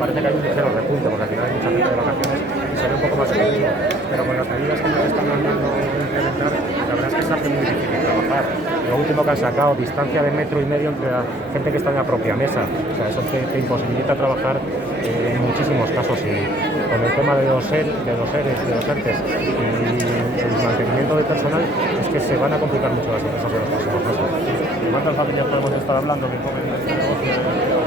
parece que hay un ligero repunte, porque al final hay mucha gente de vacaciones y se ve un poco más complicado. Pero con las medidas que nos están mandando implementar, la verdad es que se hace muy difícil trabajar. Lo último que han sacado, distancia de 1,5 metros entre la gente que está en la propia mesa. O sea, eso te imposibilita trabajar en muchísimos casos. Y con el tema de los ERES, de los ERTES y el mantenimiento del personal, es que se van a complicar mucho las empresas en los próximos meses. ¿Cuántas familias podemos estar hablando que comen este negocio?